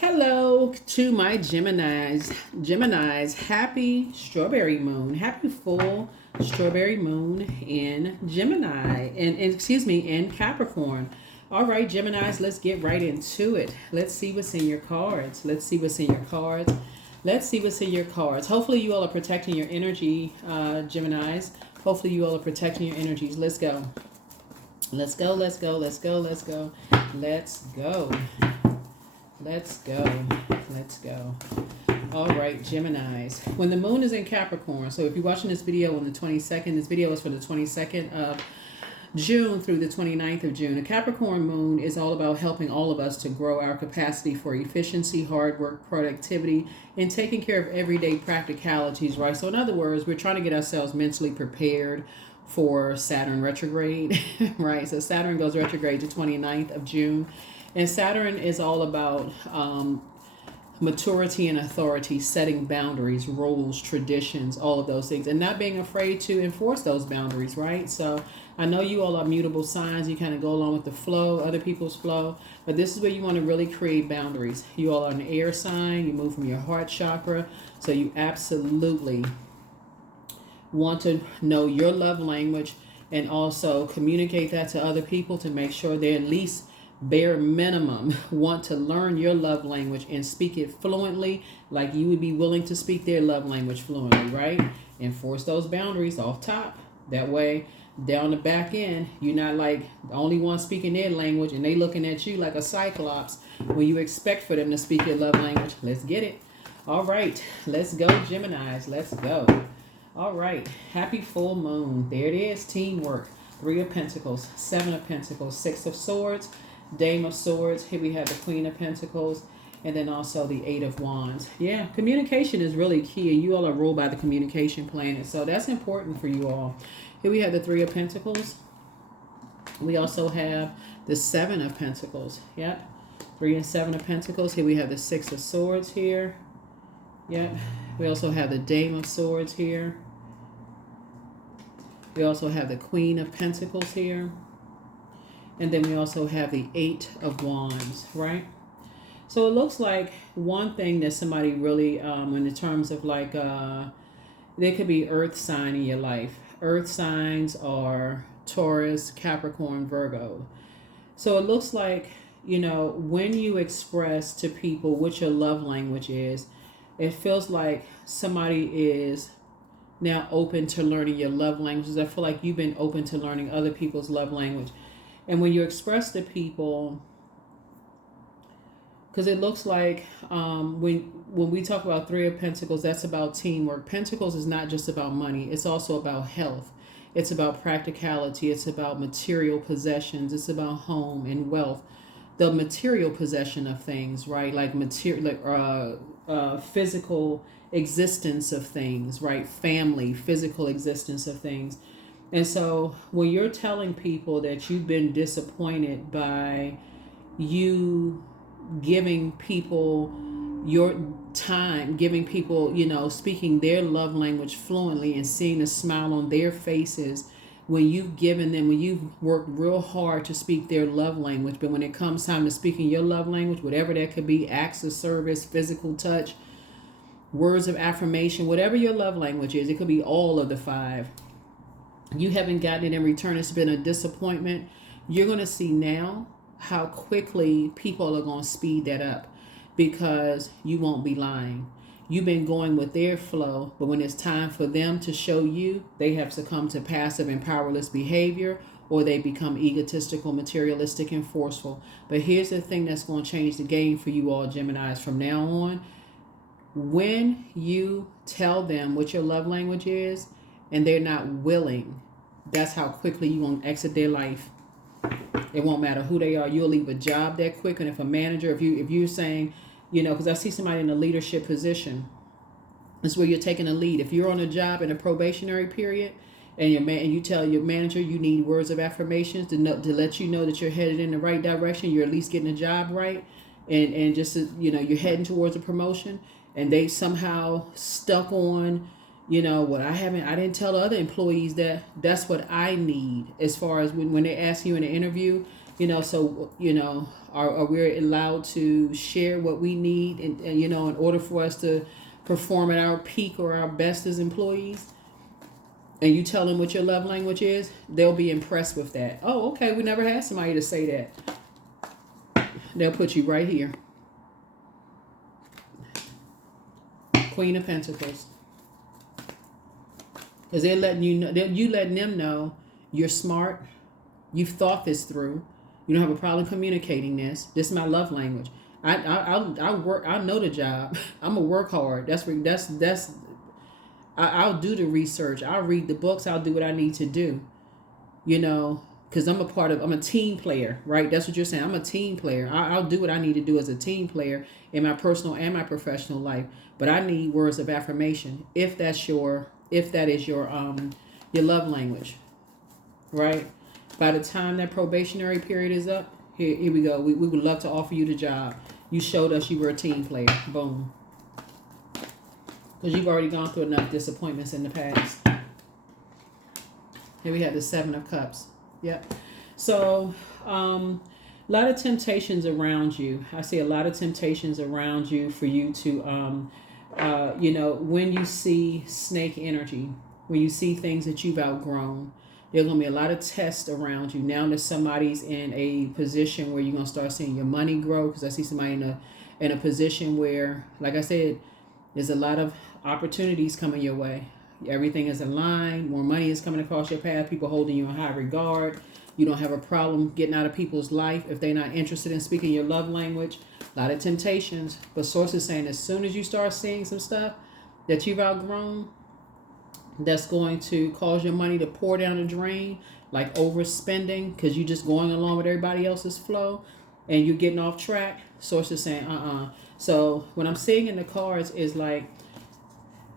Hello to my Geminis. Geminis, happy strawberry moon. Happy full strawberry moon in Gemini. And excuse me, in Capricorn. All right, Geminis, let's get right into it. Let's see what's in your cards. Let's see what's in your cards. Let's see what's in your cards. Hopefully you all are protecting your energy, Geminis. Hopefully you all are protecting your energies. Let's go. Let's go, let's go, let's go, let's go. Let's go. Let's go. Let's go. All right, Geminis. When the moon is in Capricorn, so if you're watching this video on the 22nd, this video is for the 22nd of June through the 29th of June. A Capricorn moon is all about helping all of us to grow our capacity for efficiency, hard work, productivity, and taking care of everyday practicalities, right? So in other words, we're trying to get ourselves mentally prepared for Saturn retrograde, right? So Saturn goes retrograde to 29th of June. And Saturn is all about maturity and authority, setting boundaries, rules, traditions, all of those things, and not being afraid to enforce those boundaries, right? So I know you all are mutable signs. You kind of go along with the flow, other people's flow, but this is where you want to really create boundaries. You all are an air sign. You move from your heart chakra. So you absolutely want to know your love language and also communicate that to other people to make sure they're at least bare minimum want to learn your love language and speak it fluently, like you would be willing to speak their love language fluently, right? Enforce those boundaries off top. That way, down the back end, you're not like the only one speaking their language and they looking at you like a cyclops when you expect for them to speak your love language. Let's get it. All right, let's go, Geminis. Let's go. All right, happy full moon. There it is, teamwork. 3 of Pentacles, 7 of Pentacles, 6 of Swords, Dame of Swords. Here we have the Queen of Pentacles, and then also the 8 of Wands. Yeah, communication is really key, and you all are ruled by the communication planet, so that's important for you all. Here we have the 3 of Pentacles. We also have the 7 of Pentacles. Yep, 3 and 7 of Pentacles. Here we have the 6 of Swords here. Yep, we also have the Dame of Swords here. We also have the Queen of Pentacles here. And then we also have the 8 of Wands, right? So it looks like one thing that somebody really, in the terms of like, there could be earth sign in your life. Earth signs are Taurus, Capricorn, Virgo. So it looks like, you know, when you express to people what your love language is, it feels like somebody is now open to learning your love languages. I feel like you've been open to learning other people's love language. And when you express to people, because it looks like when we talk about 3 of Pentacles, that's about teamwork. Pentacles is not just about money. It's also about health. It's about practicality. It's about material possessions. It's about home and wealth. The material possession of things, right? Like material, physical existence of things, right? Family, physical existence of things. And so when you're telling people that you've been disappointed by you giving people your time, giving people, you know, speaking their love language fluently and seeing a smile on their faces when you've given them, when you've worked real hard to speak their love language, but when it comes time to speaking your love language, whatever that could be, acts of service, physical touch, words of affirmation, whatever your love language is, it could be all of the 5. You haven't gotten it in return. It's been a disappointment. You're going to see now how quickly people are going to speed that up because you won't be lying. You've been going with their flow, but when it's time for them to show you, they have succumbed to passive and powerless behavior, or they become egotistical, materialistic, and forceful. But here's the thing that's going to change the game for you all, Geminis, from now on. When you tell them what your love language is, and they're not willing, that's how quickly you're going to exit their life. It won't matter who they are. You'll leave a job that quick. And if a manager, if you're saying, you know, because I see somebody in a leadership position, it's where you're taking a lead. If you're on a job in a probationary period and you tell your manager you need words of affirmations to let you know that you're headed in the right direction, you're at least getting a job right, and just, you know, you're heading towards a promotion, and they somehow stuck on, you know, what I didn't tell the other employees that that's what I need, as far as when they ask you in an interview, So are we allowed to share what we need, and in order for us to perform at our peak or our best as employees? And you tell them what your love language is, they'll be impressed with that. Oh, okay, we never had somebody to say that. They'll put you right here. Queen of Pentacles. Because they're letting you know, you letting them know you're smart, you've thought this through, you don't have a problem communicating this. This is my love language. I work. I know the job. I'm gonna work hard. I'll do the research. I'll read the books. I'll do what I need to do. Because I'm a team player, right? That's what you're saying. I'm a team player. I'll do what I need to do as a team player in my personal and my professional life. But I need words of affirmation if that is your love language, right? By the time that probationary period is up, here we go. We would love to offer you the job. You showed us you were a team player. Boom. Because you've already gone through enough disappointments in the past. Here we have the 7 of Cups. Yep. So, a lot of temptations around you. I see a lot of temptations around you for you to, when you see snake energy, when you see things that you've outgrown, there's going to be a lot of tests around you. Now that somebody's in a position where you're going to start seeing your money grow, because I see somebody in a position where, like I said, there's a lot of opportunities coming your way. Everything is aligned. More money is coming across your path. People holding you in high regard. You don't have a problem getting out of people's life if they're not interested in speaking your love language. A lot of temptations. But sources saying as soon as you start seeing some stuff that you've outgrown, that's going to cause your money to pour down the drain, like overspending because you're just going along with everybody else's flow and you're getting off track. Sources saying, So what I'm seeing in the cards is like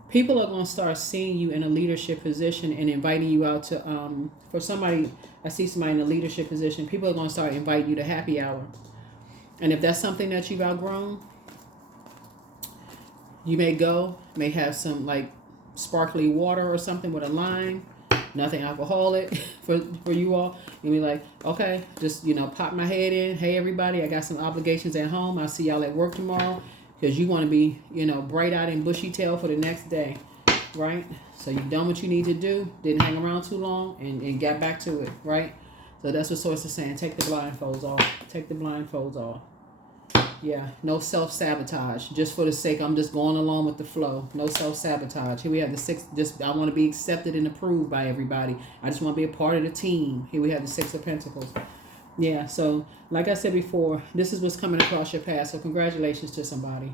people are going to start seeing you in a leadership position and inviting you out to, for somebody, I see somebody in a leadership position, people are going to start inviting you to happy hour. And if that's something that you've outgrown, you may have some like sparkly water or something with a lime, nothing alcoholic for you all. You'll be like, okay, just, pop my head in. Hey, everybody, I got some obligations at home. I'll see y'all at work tomorrow. Because you want to be, bright-eyed and bushy-tailed for the next day, right? So you've done what you need to do, didn't hang around too long, and got back to it, right? So that's what Source is saying. Take the blindfolds off. Take the blindfolds off. Yeah, no self-sabotage. Just for the sake, I'm just going along with the flow. No self-sabotage. Here we have the 6. I want to be accepted and approved by everybody. I just want to be a part of the team. Here we have the 6 of Pentacles. Yeah, so like I said before, this is what's coming across your path. So congratulations to somebody.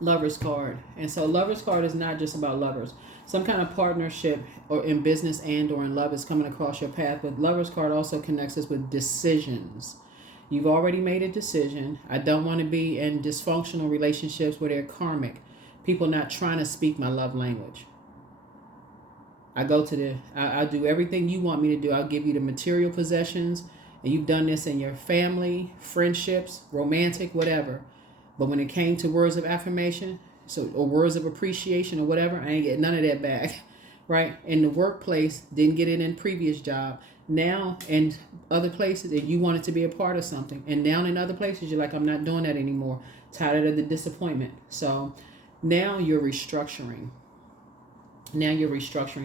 Lover's card. And so Lover's card is not just about lovers. Some kind of partnership or in business and or in love is coming across your path. But Lover's card also connects us with decisions. You've already made a decision. I don't want to be in dysfunctional relationships where they're karmic. People not trying to speak my love language. I'll do everything you want me to do. I'll give you the material possessions. And you've done this in your family, friendships, romantic, whatever. But when it came to words of affirmation, or words of appreciation or whatever, I ain't getting none of that back. Right? In the workplace, didn't get it in previous job. Now in other places, if you wanted to be a part of something. And now in other places, you're like, I'm not doing that anymore. Tired of the disappointment. So now you're restructuring.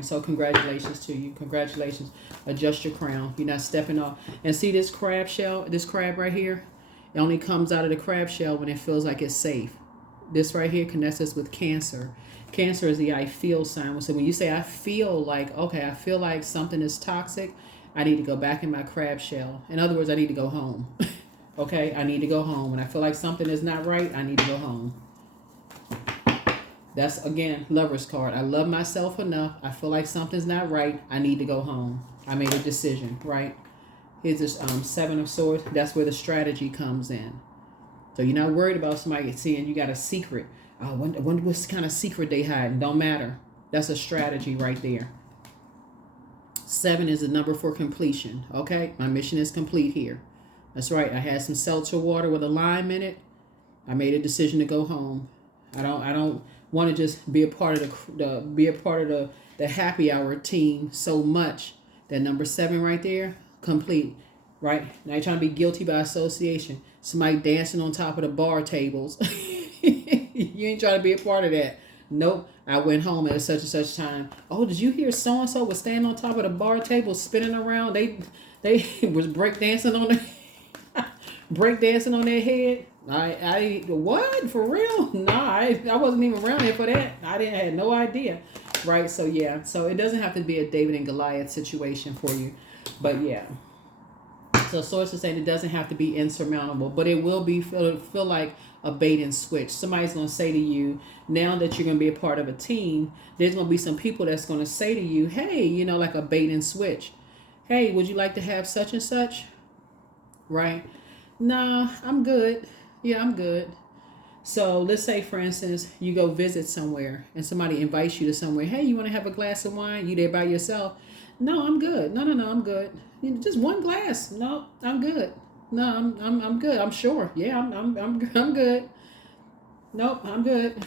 So congratulations to you. Congratulations. Adjust your crown. You're not stepping off. And see this crab shell, this crab right here? It only comes out of the crab shell when it feels like it's safe. This right here connects us with Cancer. Cancer is the I feel sign. So when you say I feel like something is toxic, I need to go back in my crab shell. In other words, I need to go home. Okay? I need to go home. When I feel like something is not right, I need to go home. That's, again, Lover's card. I love myself enough. I feel like something's not right. I need to go home. I made a decision, right? Here's this 7 of Swords. That's where the strategy comes in. So you're not worried about somebody seeing you got a secret. I wonder what kind of secret they hide. Don't matter. That's a strategy right there. 7 is the number for completion. Okay? My mission is complete here. That's right. I had some seltzer water with a lime in it. I made a decision to go home. I don't want to just be a part of the happy hour team so much that number 7 right there, complete. right? Now you're trying to be guilty by association. Somebody dancing on top of the bar tables. You ain't trying to be a part of that. Nope. I went home at such and such time. Oh, did you hear so and so was standing on top of the bar table spinning around? They was break dancing on the break dancing on their head. I what, for real? Nah, I wasn't even around here for that. I didn't had no idea. Right? So yeah. So it doesn't have to be a David and Goliath situation for you. But yeah. So sources saying it doesn't have to be insurmountable, but it will be feel like a bait and switch. Somebody's going to say to you, now that you're going to be a part of a team, there's going to be some people that's going to say to you, hey, you know, like a bait and switch. Hey, would you like to have such and such? Right? Nah, I'm good. Yeah, I'm good. So let's say, for instance, you go visit somewhere and somebody invites you to somewhere. Hey, you want to have a glass of wine? You there by yourself? No, I'm good. No, I'm good. You know, just one glass. No, I'm good. No, I'm good. I'm sure. Yeah, I'm good. Nope, I'm good.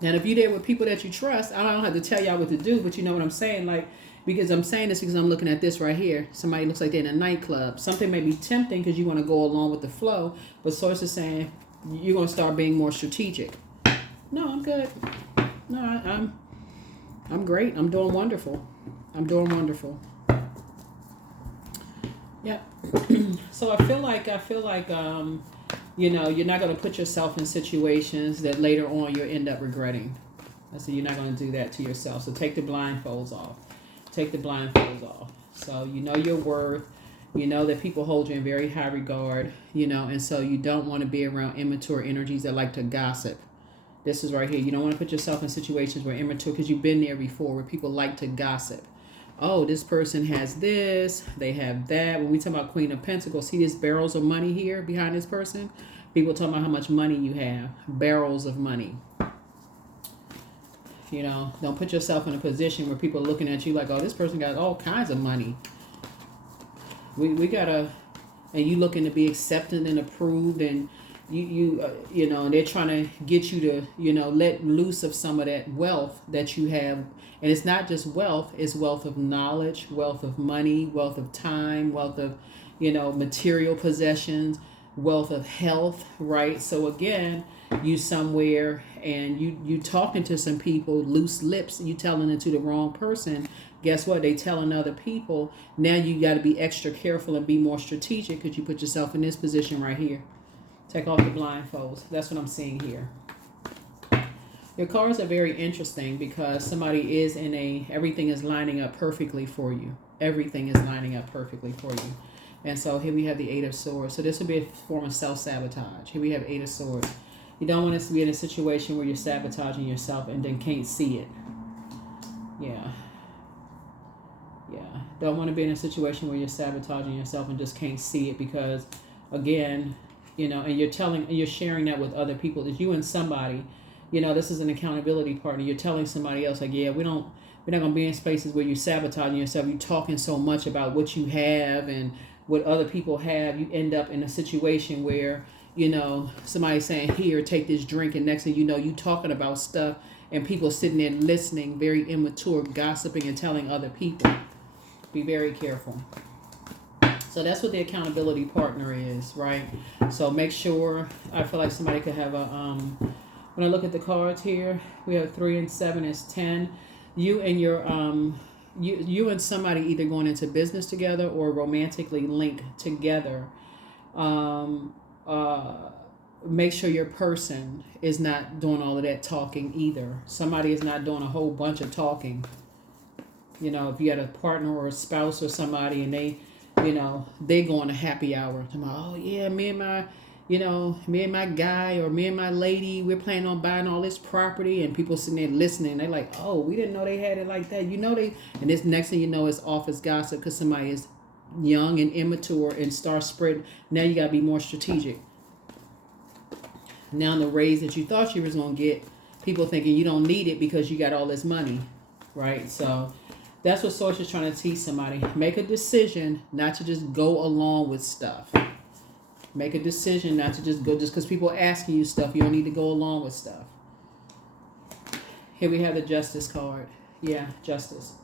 And if you're there with people that you trust, I don't have to tell y'all what to do, but you know what I'm saying? Like, because I'm saying this because I'm looking at this right here. Somebody looks like they're in a nightclub. Something may be tempting because you want to go along with the flow, but sources saying you're going to start being more strategic. No, I'm good. No, I'm great. I'm doing wonderful. I'm doing wonderful. Yeah. So I feel like you know, you're not going to put yourself in situations that later on you'll end up regretting. So you're not going to do that to yourself. So take the blindfolds off. Take the blindfolds off. So you know your worth. You know that people hold you in very high regard, you know, and so you don't want to be around immature energies that like to gossip. This is right here. You don't want to put yourself in situations where immature, because you've been there before, where people like to gossip. Oh, this person has this, they have that. When we talk about Queen of Pentacles, see these barrels of money here behind this person? People talking about how much money you have. Barrels of money. You know, don't put yourself in a position where people are looking at you like, oh, this person got all kinds of money. We gotta, and you looking to be accepted and approved, and you know, they're trying to get you to, you know, let loose of some of that wealth that you have. And it's not just wealth, it's wealth of knowledge, wealth of money, wealth of time, wealth of, you know, material possessions, wealth of health, right? So again, you somewhere and you talking to some people, loose lips, you telling it to the wrong person. Guess what? They telling other people. Now you got to be extra careful and be more strategic, because you put yourself in this position right here. Take off the blindfolds. That's what I'm seeing here. Your cards are very interesting because somebody is in a, everything is lining up perfectly for you. Everything is lining up perfectly for you. And so here we have the Eight of Swords. So this would be a form of self-sabotage. Here we have Eight of Swords. You don't want us to be in a situation where you're sabotaging yourself and then can't see it. Yeah. Yeah. Don't want to be in a situation where you're sabotaging yourself and just can't see it, because, again, you know, and you're sharing that with other people. That you and somebody, you know, this is an accountability partner. You're telling somebody else, like, yeah, we're not going to be in spaces where you're sabotaging yourself. You're talking so much about what you have and what other people have. You end up in a situation where, you know, somebody's saying, here, take this drink. And next thing you know, you talking about stuff and people sitting there listening, very immature, gossiping and telling other people. Be very careful. So that's what the accountability partner is, right? So make sure, I feel like somebody could have a, when I look at the cards here, we have 3 and 7 is 10. You and your, you and somebody either going into business together or romantically linked together. Make sure your person is not doing all of that talking either. Somebody is not doing a whole bunch of talking. You know, if you had a partner or a spouse or somebody and they, you know, they going to happy hour. Oh yeah, me and my guy or me and my lady, we're planning on buying all this property, and people sitting there listening. They're like, oh, we didn't know they had it like that. You know, and this next thing you know is office gossip because somebody is young and immature and start spreading. Now you got to be more strategic. Now the raise that you thought you was going to get, people thinking you don't need it because you got all this money, right? So that's what Source is trying to teach somebody. Make a decision not to just go along with stuff. Make a decision not to just go, just because people are asking you stuff, you don't need to go along with stuff. Here we have the Justice card. Yeah, justice.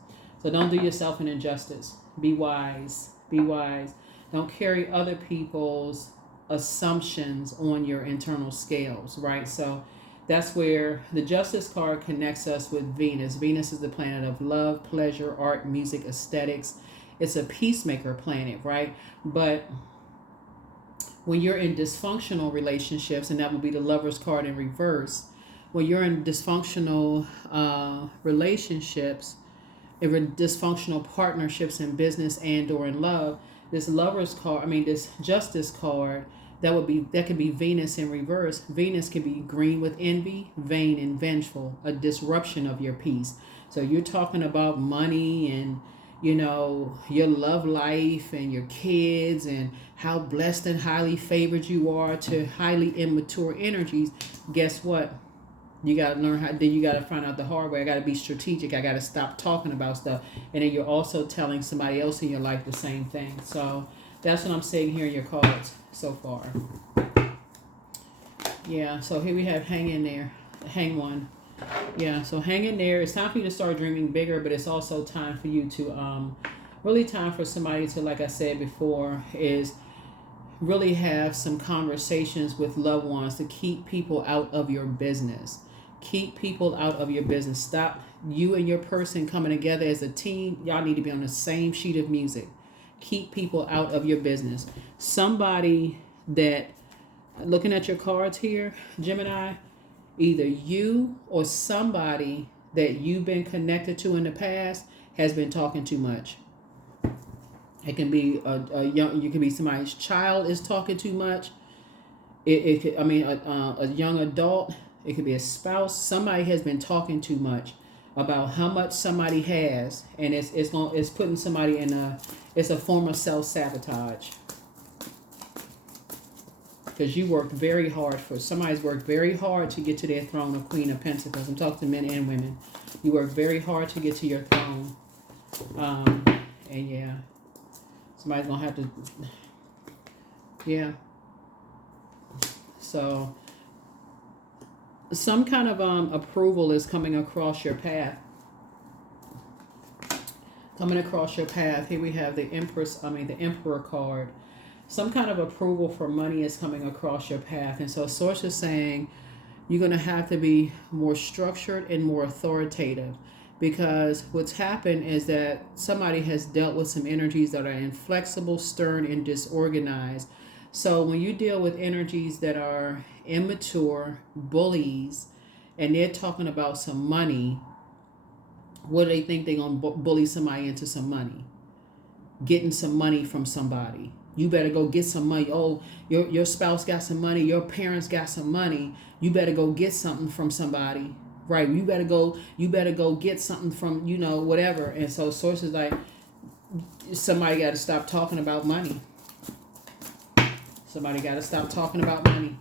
So don't do yourself an injustice. Be wise. Be wise. Don't carry other people's assumptions on your internal scales, right? So that's where the Justice card connects us with Venus. Venus is the planet of love, pleasure, art, music, aesthetics. It's a peacemaker planet, right? But when you're in dysfunctional relationships, and that would be the Lover's card in reverse, when you're in dysfunctional relationships, in dysfunctional partnerships in business and or in love, this Lover's card, this Justice card, that could be Venus in reverse. Venus can be green with envy, vain and vengeful, a disruption of your peace. So you're talking about money and your love life and your kids and how blessed and highly favored you are to highly immature energies. Guess what? You got to learn how, then you got to find out the hard way. I got to be strategic. I got to stop talking about stuff. And then you're also telling somebody else in your life the same thing. So that's what I'm seeing here in your cards so far. Yeah, so here we have hang in there. Hang one. Yeah, so hang in there. It's time for you to start dreaming bigger, but it's also time for you to, really time for somebody to, like I said before, is really have some conversations with loved ones to keep people out of your business. Keep people out of your business. Stop you and your person coming together as a team. Y'all need to be on the same sheet of music. Keep people out of your business. Somebody that, looking at your cards here, Gemini, either you or somebody that you've been connected to in the past has been talking too much. It can be you can be somebody's child is talking too much. It could, a young adult. It could be a spouse. Somebody has been talking too much about how much somebody has, and it's putting somebody in it's a form of self-sabotage. Because you worked very hard somebody's worked very hard to get to their throne of Queen of Pentacles. I'm talking to men and women. You worked very hard to get to your throne. And yeah. Somebody's going to have to, yeah. So, some kind of approval is coming across your path. Coming across your path. Here we have the Emperor card. Some kind of approval for money is coming across your path. And so, Source is saying you're going to have to be more structured and more authoritative. Because what's happened is that somebody has dealt with some energies that are inflexible, stern, and disorganized. So when you deal with energies that are immature, bullies, and they're talking about some money, what do they think they're going to bully somebody into some money? Getting some money from somebody. You better go get some money. Oh, your spouse got some money. Your parents got some money. You better go get something from somebody. Right, you better go get something from, whatever. And so Source is like, somebody got to stop talking about money. Somebody got to stop talking about money.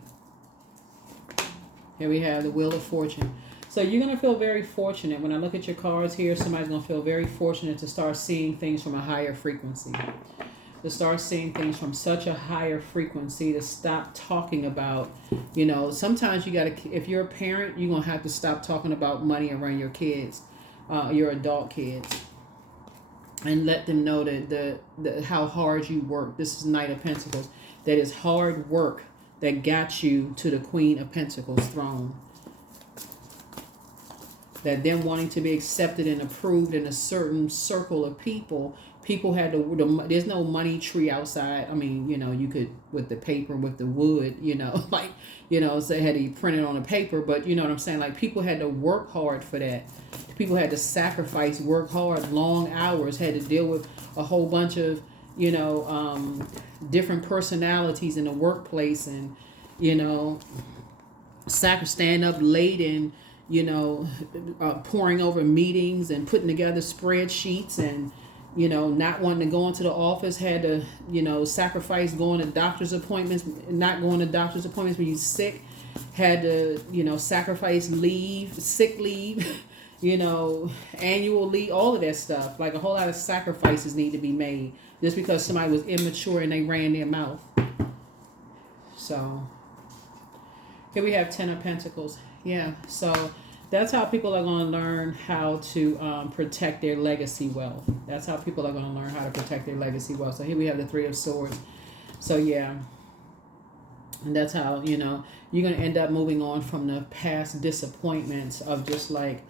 Here we have the Wheel of Fortune. So you're going to feel very fortunate. When I look at your cards here, somebody's going to feel very fortunate to start seeing things from a higher frequency. To start seeing things from such a higher frequency, to stop talking about, sometimes you got to, if you're a parent, you're going to have to stop talking about money around your kids, your adult kids, and let them know that how hard you work. This is Knight of Pentacles. That is hard work that got you to the Queen of Pentacles throne. That them wanting to be accepted and approved in a certain circle of people had there's no money tree outside. You could, with the paper, with the wood, so they had to print it on a paper, but you know what I'm saying? Like, people had to work hard for that. People had to sacrifice, work hard, long hours, had to deal with a whole bunch of, different personalities in the workplace, and, stand up late and, pouring over meetings and putting together spreadsheets and, not wanting to go into the office, had to, sacrifice going to doctor's appointments, not going to doctor's appointments when you're sick, had to, sacrifice leave, sick leave, annual leave, all of that stuff. Like, a whole lot of sacrifices need to be made just because somebody was immature and they ran their mouth. So, here we have 10 of Pentacles. Yeah, so That's how people are going to learn how to protect their legacy wealth. That's how people are going to learn how to protect their legacy wealth. So here we have the Three of Swords. So yeah, and that's how, you know, you're going to end up moving on from the past disappointments of just like,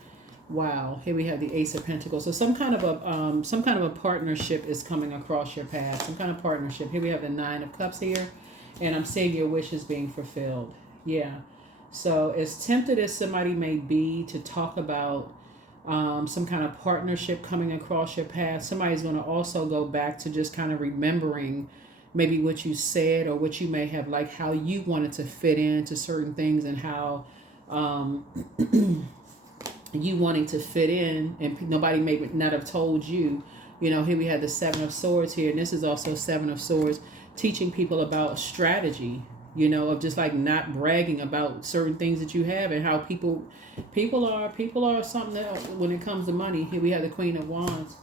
wow. Here we have the Ace of Pentacles. So some kind of a partnership is coming across your path. Some kind of partnership. Here we have the Nine of Cups here, and I'm seeing your wishes being fulfilled. Yeah. So as tempted as somebody may be to talk about some kind of partnership coming across your path, somebody's going to also go back to just kind of remembering maybe what you said or what you may have, like how you wanted to fit into certain things and how you wanting to fit in, and nobody may not have told you. You know, here we have the Seven of Swords here, and this is also Seven of Swords, teaching people about strategy, you know, of just like not bragging about certain things that you have, and how people are something else when it comes to money. Here we have the Queen of Wands.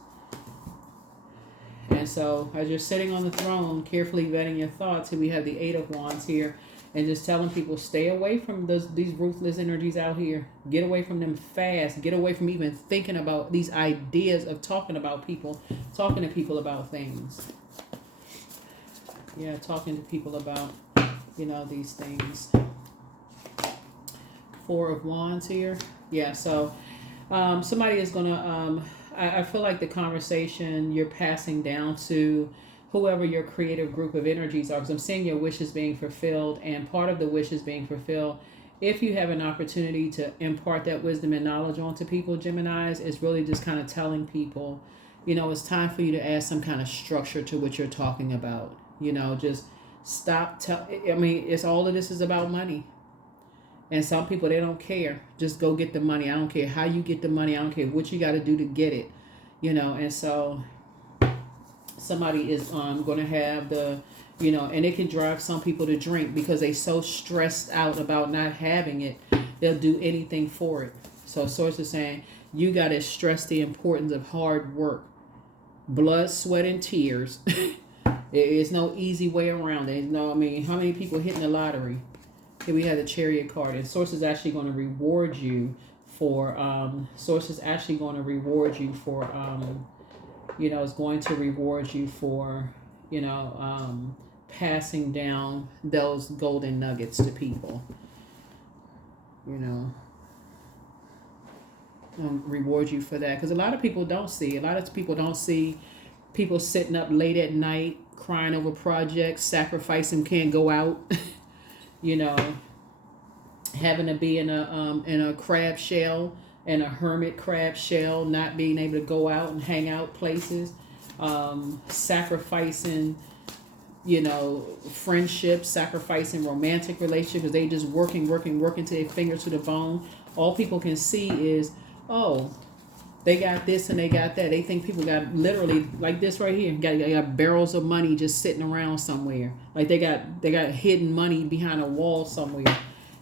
And so as you're sitting on the throne, carefully vetting your thoughts, here we have the Eight of Wands here, and just telling people, stay away from these ruthless energies out here. Get away from them fast. Get away from even thinking about these ideas of talking to people about things. Yeah, talking to people about, you know, these things. Four of Wands here. Yeah, so somebody is going to, I feel like the conversation you're passing down to whoever your creative group of energies are, because I'm seeing your wishes being fulfilled, and part of the wishes being fulfilled, if you have an opportunity to impart that wisdom and knowledge onto people, Geminis, it's really just kind of telling people, you know, it's time for you to add some kind of structure to what you're talking about. You know, just stop. I mean, it's all of this is about money. And some people, they don't care. Just go get the money. I don't care how you get the money. I don't care what you got to do to get it. You know, and so somebody is going to have the, you know, and it can drive some people to drink because they so stressed out about not having it. They'll do anything for it. So Source is saying you got to stress the importance of hard work, blood, sweat, and tears. There is no easy way around it. No, I mean, how many people hitting the lottery? Here we have the Chariot card, and Source is actually going to reward you for, you know, is going to reward you for, you know, passing down those golden nuggets to people. You know, reward you for that, because a lot of people don't see. People sitting up late at night crying over projects, sacrificing, can't go out. You know, having to be in a crab shell, in a hermit crab shell, not being able to go out and hang out places, sacrificing, you know, friendships, sacrificing romantic relationships, because they just working to their fingers to the bone. All people can see is, oh, they got this and they got that. They think people got literally like this right here. They got barrels of money just sitting around somewhere. Like they got hidden money behind a wall somewhere.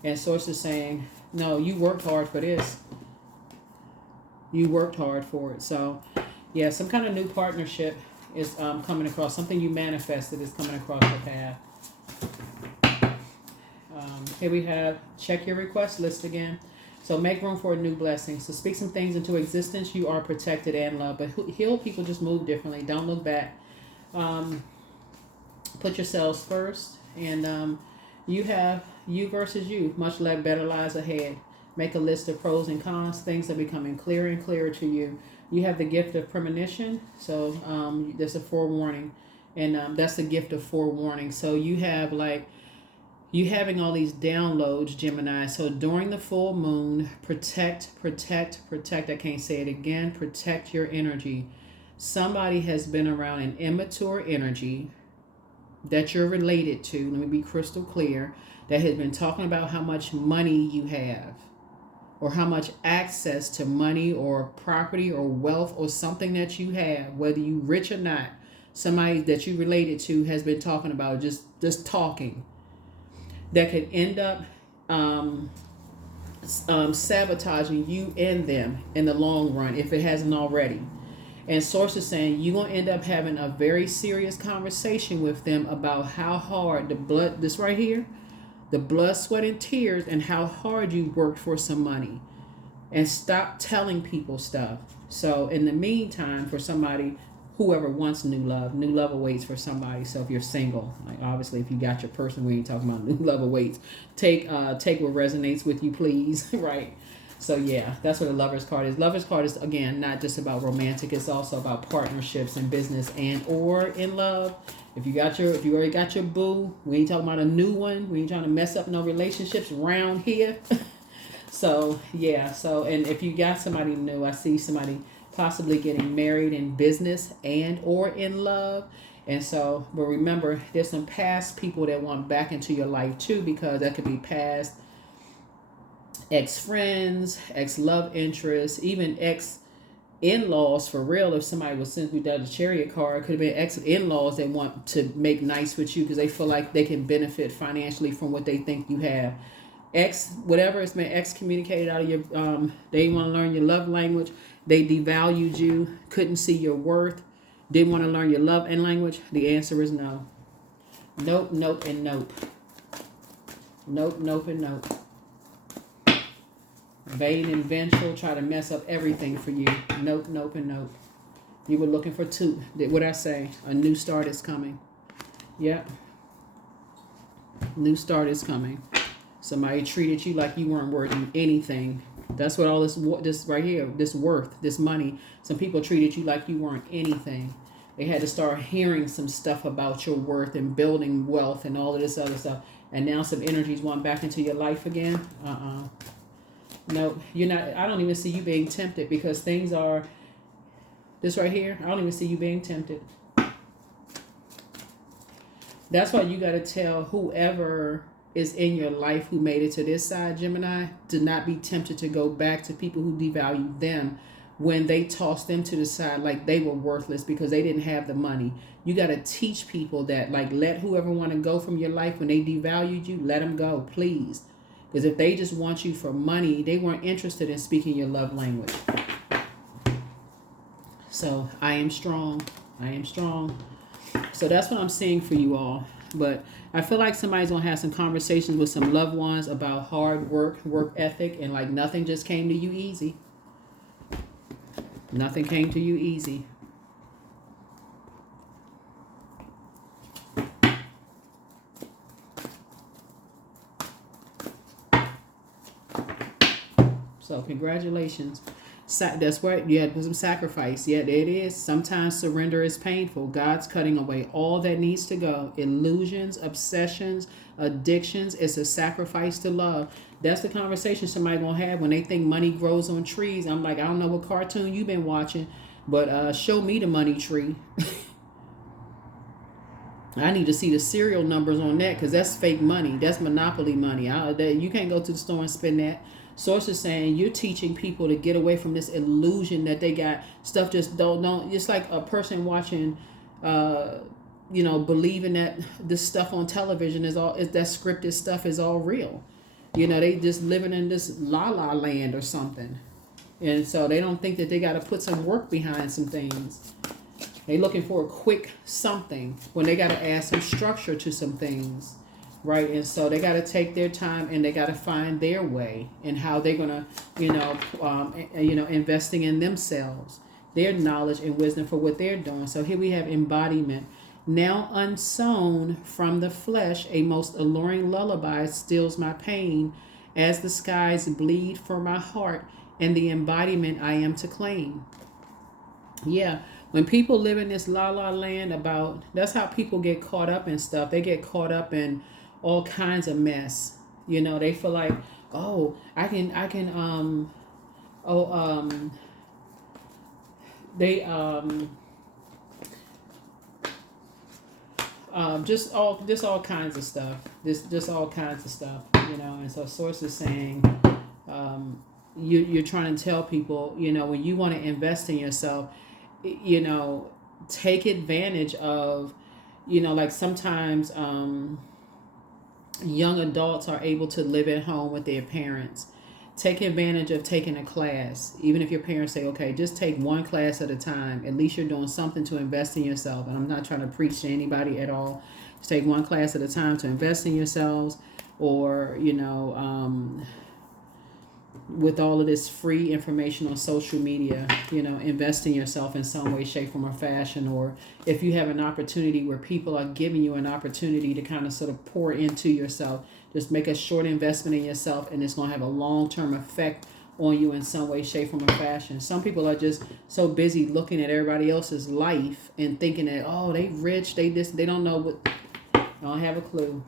And Source is saying, no, you worked hard for this. You worked hard for it. So, yeah, some kind of new partnership is coming across. Something you manifested is coming across your path. Here we have, check your request list again. So make room for a new blessing. So speak some things into existence. You are protected and loved. But heal people just move differently. Don't look back. Put yourselves first. And you have you versus you. Much less better lies ahead. Make a list of pros and cons. Things are becoming clearer and clearer to you. You have the gift of premonition. So there's a forewarning. And that's the gift of forewarning. So you have like, you having all these downloads, Gemini. So during the full moon, protect. I can't say it again. Protect your energy. Somebody has been around an immature energy that you're related to. Let me be crystal clear. That has been talking about how much money you have, or how much access to money or property or wealth or something that you have, whether you rich or not. Somebody that you related to has been talking about just talking. That could end up sabotaging you and them in the long run if it hasn't already. And Source is saying you're going to end up having a very serious conversation with them about how hard this right here, the blood, sweat, and tears, and how hard you worked for some money. and stop telling people stuff. So in the meantime, for somebody, whoever wants new love awaits for somebody. So if you're single, like obviously if you got your person, we ain't talking about new love awaits. Take what resonates with you, please. Right. So yeah, that's what the Lover's card is. Lover's card is, again, not just about romantic. It's also about partnerships in business and or in love. If you already got your boo, we ain't talking about a new one. We ain't trying to mess up no relationships around here. So yeah. So, and if you got somebody new, I see somebody possibly getting married in business and or in love. And so, but remember, there's some past people that want back into your life too, because that could be past ex-friends, ex-love interests, even ex-in-laws for real. If somebody was, since we did the chariot card, could have been ex-in-laws that want to make nice with you because they feel like they can benefit financially from what they think you have. Whatever, it's been excommunicated out of your, they want to learn your love language. They devalued you, couldn't see your worth, didn't want to learn your love and language. The answer is no. Nope, nope, and nope. Nope, nope, and nope. Vain and vengeful, try to mess up everything for you. Nope, nope, and nope. You were looking for two. What I say? A new start is coming. Yep. New start is coming. Somebody treated you like you weren't worth anything. That's what all this right here, this worth, this money. Some people treated you like you weren't anything. They had to start hearing some stuff about your worth and building wealth and all of this other stuff. And now some energies want back into your life again. No, you're not. I don't even see you being tempted, because things are, this right here, I don't even see you being tempted. That's why you got to tell whoever is in your life who made it to this side, Gemini, to not be tempted to go back to people who devalue them when they tossed them to the side like they were worthless because they didn't have the money. You got to teach people that, like, let whoever want to go from your life when they devalued you, let them go, please. Because if they just want you for money, they weren't interested in speaking your love language. So I am strong. I am strong. So that's what I'm seeing for you all. But I feel like somebody's going to have some conversations with some loved ones about hard work ethic, and like nothing just came to you easy. Nothing came to you easy. So congratulations. That's right. You had to put some sacrifice. Yeah, there it is. Sometimes surrender is painful. God's cutting away all that needs to go. Illusions, obsessions, addictions. It's a sacrifice to love. That's the conversation somebody gonna have when they think money grows on trees. I'm like, I don't know what cartoon you've been watching, but show me the money tree. I need to see the serial numbers on that, because that's fake money. That's monopoly money. You can't go to the store and spend that. Source is saying you're teaching people to get away from this illusion that they got stuff. Just don't. It's like a person watching, believing that this stuff on television is that scripted stuff is all real. They just living in this la la land or something, and so they don't think that they got to put some work behind some things. They looking for a quick something when they got to add some structure to some things. Right, and so they got to take their time, and they got to find their way and how they're gonna, investing in themselves, their knowledge and wisdom for what they're doing. So here we have embodiment. Now unsown from the flesh, a most alluring lullaby stills my pain, as the skies bleed for my heart, and the embodiment I am to claim. Yeah. When people live in this la la land that's how people get caught up in stuff. They get caught up in all kinds of mess. They feel like, just all kinds of stuff. Just all kinds of stuff, and so source is saying, you're trying to tell people, when you want to invest in yourself, take advantage of, like sometimes, young adults are able to live at home with their parents. Take advantage of taking a class. Even if your parents say, okay, just take one class at a time. At least you're doing something to invest in yourself. And I'm not trying to preach to anybody at all. Just take one class at a time to invest in yourselves. Or, with all of this free information on social media, invest in yourself in some way, shape, form, or fashion. Or if you have an opportunity where people are giving you an opportunity to kind of sort of pour into yourself, just make a short investment in yourself, and it's going to have a long-term effect on you in some way, shape, form, or fashion. Some people are just so busy looking at everybody else's life and thinking that, oh, they rich, they this, they don't know what, don't have a clue.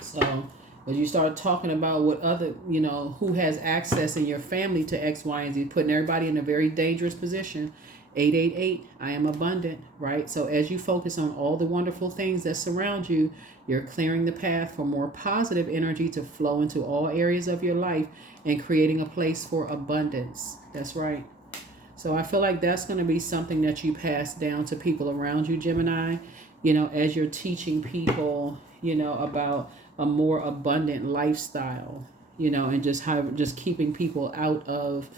So as you start talking about what other, who has access in your family to X, Y, and Z, putting everybody in a very dangerous position. 888, I am abundant, right? So as you focus on all the wonderful things that surround you, you're clearing the path for more positive energy to flow into all areas of your life and creating a place for abundance. That's right. So I feel like that's going to be something that you pass down to people around you, Gemini, as you're teaching people, about a more abundant lifestyle, and just keeping people out of,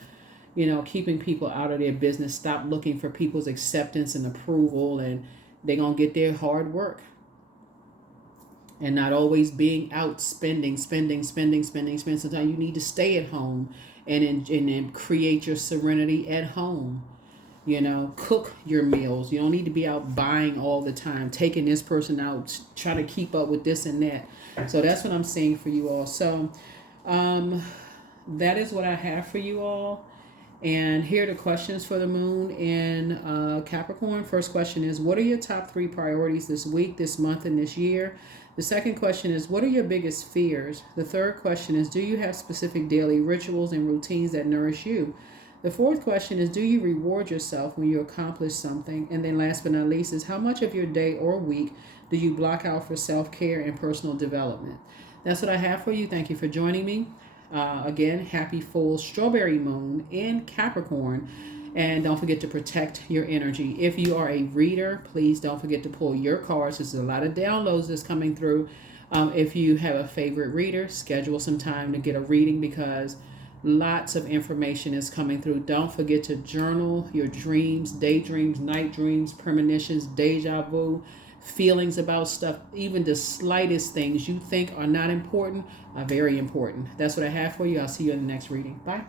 their business. Stop looking for people's acceptance and approval, and they're going to get their hard work. And not always being out spending. Sometimes you need to stay at home and create your serenity at home. Cook your meals. You don't need to be out buying all the time, taking this person out, trying to keep up with this and that. So that's what I'm saying for you all. So that is what I have for you all. And here are the questions for the moon in Capricorn. First question is, what are your top 3 priorities this week, this month, and this year? The second question is, what are your biggest fears? The third question is, do you have specific daily rituals and routines that nourish you? The fourth question is, do you reward yourself when you accomplish something? And then last but not least is, how much of your day or week do you block out for self-care and personal development? That's what I have for you. Thank you for joining me. Again, happy full strawberry moon in Capricorn. And don't forget to protect your energy. If you are a reader, please don't forget to pull your cards. There's a lot of downloads that's coming through. If you have a favorite reader, schedule some time to get a reading, because lots of information is coming through. Don't forget to journal your dreams, daydreams, night dreams, premonitions, deja vu, feelings about stuff. Even the slightest things you think are not important are very important. That's what I have for you. I'll see you in the next reading. Bye.